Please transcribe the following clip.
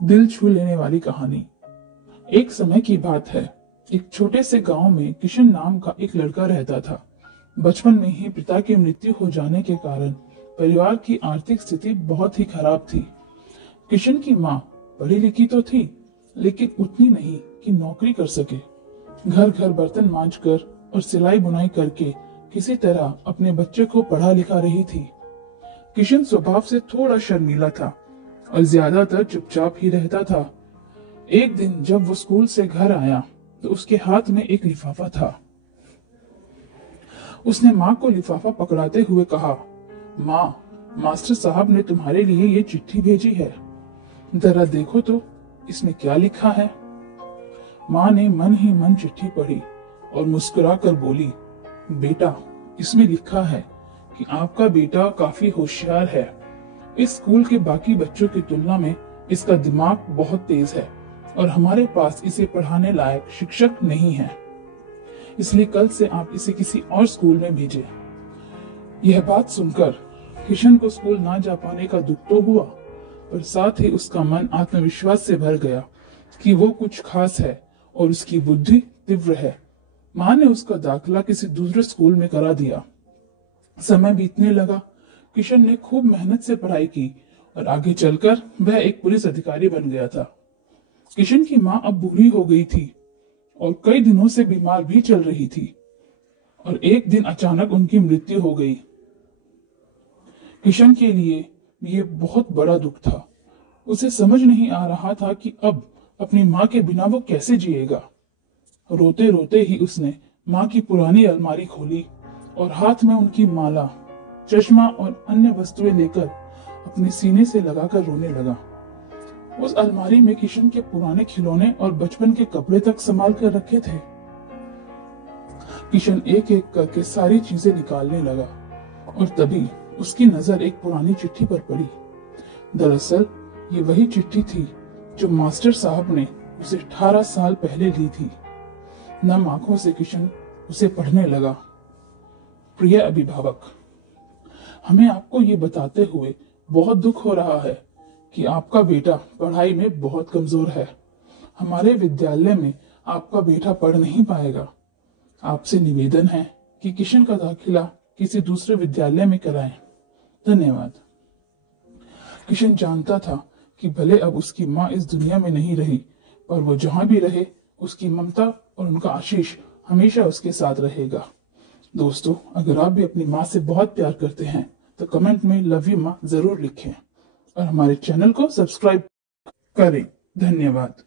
दिल छू लेने वाली कहानी। एक समय की बात है। एक छोटे से गांव में किशन नाम का एक लड़का रहता था। बचपन में ही पिता की मृत्यु हो जाने के कारण परिवार की आर्थिक स्थिति बहुत ही खराब थी। किशन की माँ पढ़ी लिखी तो थी, लेकिन उतनी नहीं कि नौकरी कर सके। घर घर बर्तन मांजकर और सिलाई बुनाई करके किसी तरह अपने बच्चे को पढ़ा लिखा रही थी। किशन स्वभाव से थोड़ा शर्मीला था और ज्यादातर चुपचाप ही रहता था। एक दिन जब वो स्कूल से घर आया तो उसके हाथ में एक लिफाफा था। उसने माँ को लिफाफा पकड़ाते हुए कहा, माँ, मास्टर साहब ने तुम्हारे लिए ये चिट्ठी भेजी है, जरा देखो तो इसमें क्या लिखा है। माँ ने मन ही मन चिट्ठी पढ़ी और मुस्कुराकर बोली, बेटा, इसमें लिखा है कि आपका बेटा काफी होशियार है। इस स्कूल के बाकी बच्चों की तुलना में इसका दिमाग बहुत तेज है और हमारे पास इसे पढ़ाने लायक शिक्षक नहीं है, इसलिए कल से आप इसे किसी और स्कूल में भेजें। यह बात सुनकर किशन को स्कूल ना जा पाने का दुख तो हुआ, पर साथ ही उसका मन आत्मविश्वास से भर गया कि वो कुछ खास है और उसकी बुद्धि तीव्र है। माँ ने उसका दाखिला किसी दूसरे स्कूल में करा दिया। समय बीतने लगा। किशन ने खूब मेहनत से पढ़ाई की और आगे चलकर वह एक पुलिस अधिकारी बन गया था। किशन की माँ अब बूढ़ी हो गई थी और कई दिनों से बीमार भी चल रही थी और एक दिन अचानक उनकी मृत्यु हो गई। किशन के लिए ये बहुत बड़ा दुख था। उसे समझ नहीं आ रहा था कि अब अपनी माँ के बिना वो कैसे जिएगा। रोते रोते ही उसने माँ की पुरानी अलमारी खोली और हाथ में उनकी माला, चश्मा और अन्य वस्तुएं लेकर अपने सीने से लगाकर रोने लगा। उस अलमारी में किशन के पुराने खिलौने और बचपन के कपड़े तक संभाल कर रखे थे। किशन एक एक करके सारी चीजें निकालने लगा और तभी उसकी नजर एक पुरानी चिट्ठी पर पड़ी। दरअसल ये वही चिट्ठी थी जो मास्टर साहब ने उसे 18 साल पहले ली थी। नम आंखों से किशन उसे पढ़ने लगा। प्रिय अभिभावक, हमें आपको ये बताते हुए बहुत दुख हो रहा है कि आपका बेटा पढ़ाई में बहुत कमजोर है। हमारे विद्यालय में आपका बेटा पढ़ नहीं पाएगा। आपसे निवेदन है कि किशन का दाखिला किसी दूसरे विद्यालय में कराएं। धन्यवाद। किशन जानता था कि भले अब उसकी माँ इस दुनिया में नहीं रही, पर वो जहां भी रहे उसकी ममता और उनका आशीष हमेशा उसके साथ रहेगा। दोस्तों, अगर आप भी अपनी माँ से बहुत प्यार करते हैं तो कमेंट में लव यू माँ जरूर लिखें और हमारे चैनल को सब्सक्राइब करें। धन्यवाद।